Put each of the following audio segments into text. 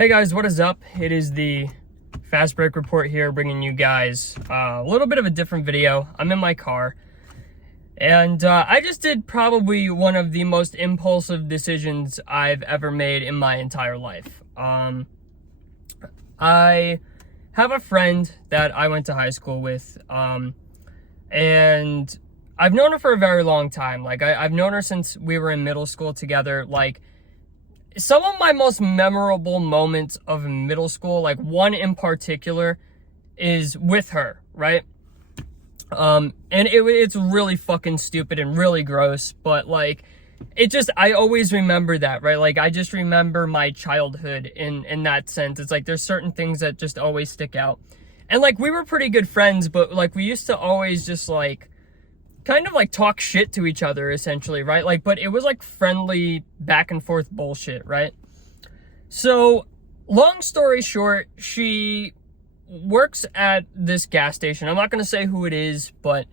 Hey guys, what is up? It is the Fast Break Report here, bringing you guys a little bit of a different video. I'm in my car, and I just did probably one of the most impulsive decisions I've ever made in my entire life. I have a friend that I went to high school with, and I've known her for a very long time. Like, I've known her since we were in middle school together. Like, some of my most memorable moments of middle school, like one in particular, is with her, right? And it's really fucking stupid and really gross, but like, I always remember that, right? Like, I just remember my childhood in that sense. It's like, there's certain things that just always stick out. And like, we were pretty good friends, but like, we used to always just like, kind of like talk shit to each other essentially, right? Like, but it was like friendly back and forth bullshit, right? So long story short, she works at this gas station. I'm not going to say who it is, but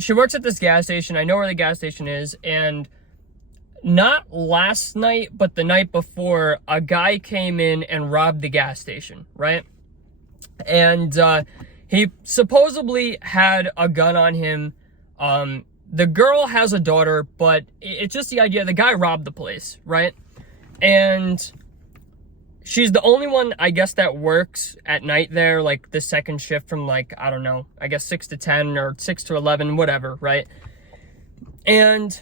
she works at this gas station. I know where the gas station is. And not last night, but the night before, a guy came in and robbed the gas station, right? And he supposedly had a gun on him. The girl has a daughter, but it's just the idea, the guy robbed the place, right? And she's the only one, I guess, that works at night there, like the second shift from like, I don't know, I guess 6 to 10 or 6 to 11, whatever, right? And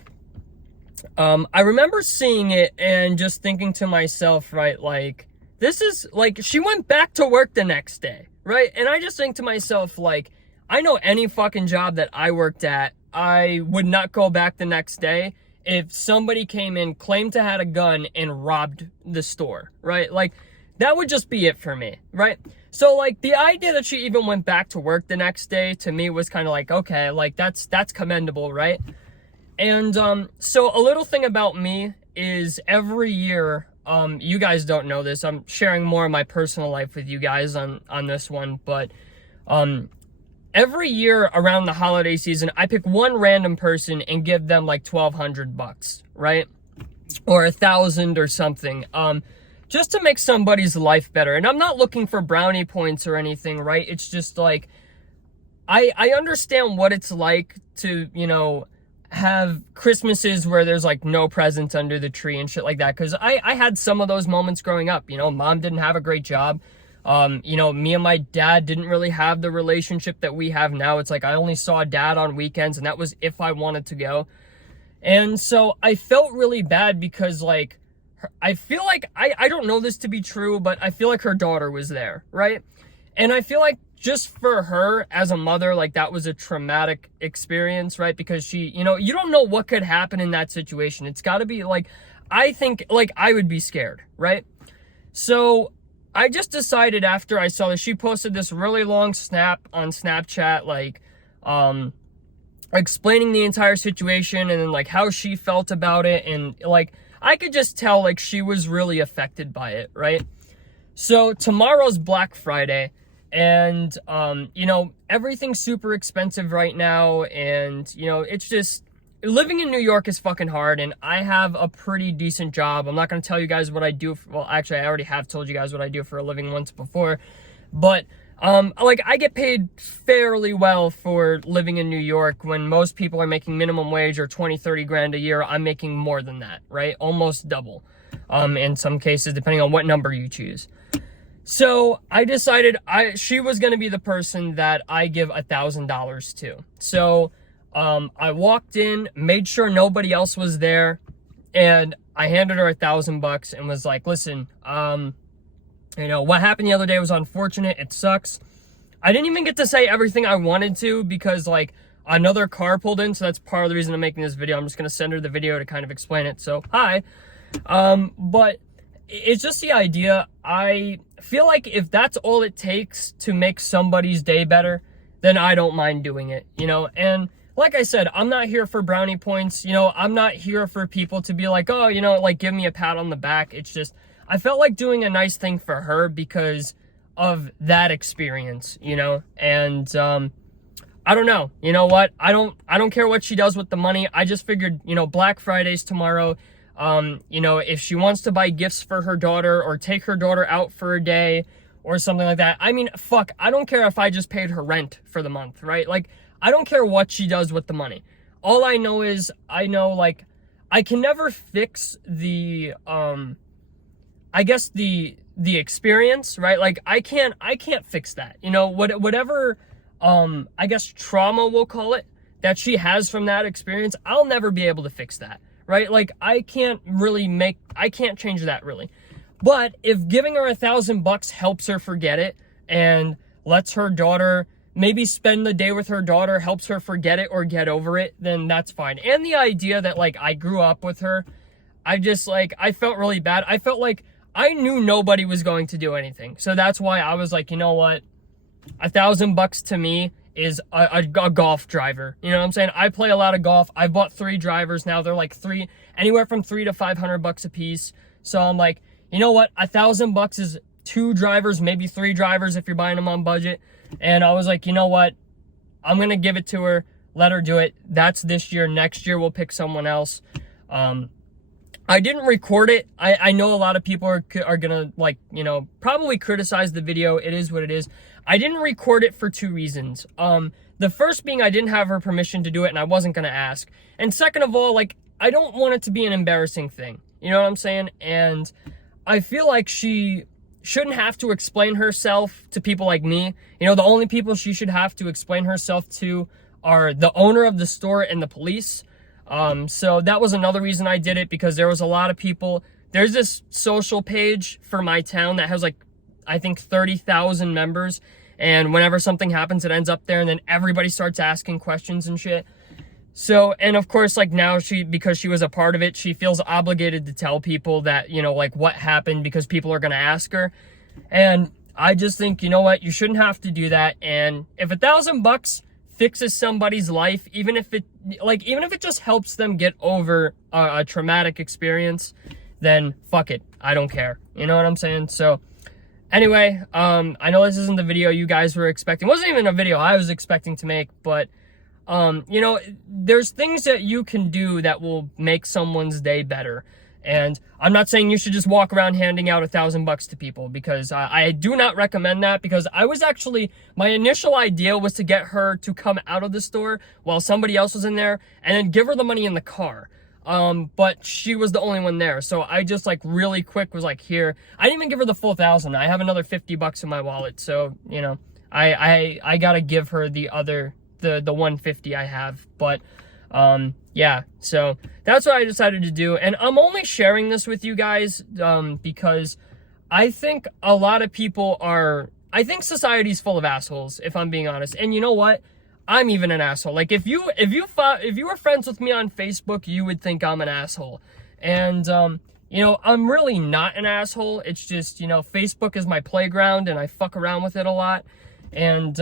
I remember seeing it and just thinking to myself, right, like, this is, like, she went back to work the next day, right? And I just think to myself, like, I know any fucking job that I worked at, I would not go back the next day if somebody came in, claimed to have a gun, and robbed the store, right? Like, that would just be it for me, right? So, like, the idea that she even went back to work the next day, to me, was kind of like, okay, like, that's commendable, right? And, so a little thing about me is every year, you guys don't know this, I'm sharing more of my personal life with you guys on this one, but, every year around the holiday season, I pick one random person and give them like $1,200, right? Or 1,000 or something, just to make somebody's life better. And I'm not looking for brownie points or anything, right? It's just like, I understand what it's like to, you know, have Christmases where there's like no presents under the tree and shit like that. Cause I had some of those moments growing up, you know, mom didn't have a great job. You know, me and my dad didn't really have the relationship that we have now. It's like, I only saw dad on weekends, and that was if I wanted to go. And so I felt really bad because, like, I feel like, I don't know this to be true, but I feel like her daughter was there, right? And I feel like just for her as a mother, like, that was a traumatic experience, right? Because she, you know, you don't know what could happen in that situation. It's got to be, like, I think, like, I would be scared, right? So I just decided after I saw this, she posted this really long snap on Snapchat, like, explaining the entire situation and then, like, how she felt about it. And, like, I could just tell, like, she was really affected by it, right? So tomorrow's Black Friday, and, you know, everything's super expensive right now. And, you know, it's just, living in New York is fucking hard, and I have a pretty decent job. I'm not going to tell you guys what I do. Well, actually, I already have told you guys what I do for a living once before. But, like, I get paid fairly well for living in New York when most people are making minimum wage or 20, 30 grand a year. I'm making more than that, right? Almost double, in some cases, depending on what number you choose. So I decided she was going to be the person that I give $1,000 to. So I walked in, made sure nobody else was there, and I handed her $1,000 and was like, listen, you know, what happened the other day was unfortunate. It sucks. I didn't even get to say everything I wanted to because, like, another car pulled in, so that's part of the reason I'm making this video. I'm just going to send her the video to kind of explain it. So, hi. But it's just the idea. I feel like if that's all it takes to make somebody's day better, then I don't mind doing it, you know? And like I said, I'm not here for brownie points. You know, I'm not here for people to be like, oh, you know, like, give me a pat on the back. It's just, I felt like doing a nice thing for her because of that experience, you know? And, I don't know. You know what? I don't care what she does with the money. I just figured, you know, Black Friday's tomorrow. You know, if she wants to buy gifts for her daughter or take her daughter out for a day or something like that. I mean, fuck, I don't care if I just paid her rent for the month, right? Like, I don't care what she does with the money. All I know is, I know, like, I can never fix the, I guess the experience, right? Like, I can't fix that. You know, whatever, I guess trauma, we'll call it, that she has from that experience, I'll never be able to fix that, right? Like, I can't change that really. But if giving her $1,000 helps her forget it and lets her daughter maybe spend the day with her daughter, helps her forget it or get over it, then that's fine. And the idea that, like, I grew up with her, I just, like, I felt really bad. I felt like I knew nobody was going to do anything. So that's why I was like, you know what? $1,000 to me is a golf driver. You know what I'm saying? I play a lot of golf. I bought 3 drivers now. They're like anywhere from $300 to $500 a piece. So I'm like, you know what? $1,000 is 2 drivers, maybe 3 drivers if you're buying them on budget. And I was like, you know what? I'm going to give it to her. Let her do it. That's this year. Next year, we'll pick someone else. I didn't record it. I know a lot of people are going to, like, you know, probably criticize the video. It is what it is. I didn't record it for 2 reasons. The first being I didn't have her permission to do it and I wasn't going to ask. And second of all, like, I don't want it to be an embarrassing thing. You know what I'm saying? And I feel like she shouldn't have to explain herself to people like me. You know, the only people she should have to explain herself to are the owner of the store and the police. So that was another reason I did it, because there was a lot of people. There's this social page for my town that has, like, I think 30,000 members. And whenever something happens, it ends up there, and then everybody starts asking questions and shit. So, and of course, like, now because she was a part of it, she feels obligated to tell people that, you know, like, what happened, because people are going to ask her. And I just think, you know what, you shouldn't have to do that. And if $1,000 fixes somebody's life, even if it just helps them get over a traumatic experience, then fuck it. I don't care. You know what I'm saying? So anyway, I know this isn't the video you guys were expecting. It wasn't even a video I was expecting to make, but you know, there's things that you can do that will make someone's day better. And I'm not saying you should just walk around handing out $1,000 to people, because I do not recommend that, because my initial idea was to get her to come out of the store while somebody else was in there and then give her the money in the car. But she was the only one there. So I just, like, really quick was like, here. I didn't even give her the full $1,000. I have another $50 in my wallet. So, you know, I gotta give her the other, the $150 I have. But, yeah, so that's what I decided to do. And I'm only sharing this with you guys, because I think a lot of people I think society's full of assholes, if I'm being honest. And you know what? I'm even an asshole. Like, if you were friends with me on Facebook, you would think I'm an asshole. And, you know, I'm really not an asshole. It's just, you know, Facebook is my playground and I fuck around with it a lot. And,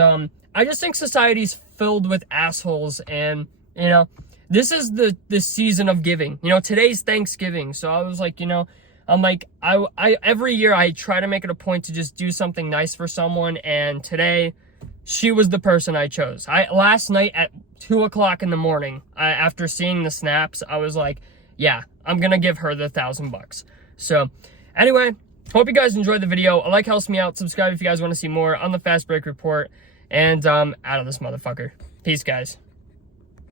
I just think society's filled with assholes. And, you know, this is the season of giving. You know, today's Thanksgiving. So I was like, you know, I'm like, I every year I try to make it a point to just do something nice for someone. And today, she was the person I chose. Last night at 2 o'clock in the morning, after seeing the snaps, I was like, yeah, I'm going to give her the $1,000. So anyway, hope you guys enjoyed the video. A like helps me out. Subscribe if you guys want to see more on the Fast Break Report. And out of this motherfucker. Peace, guys.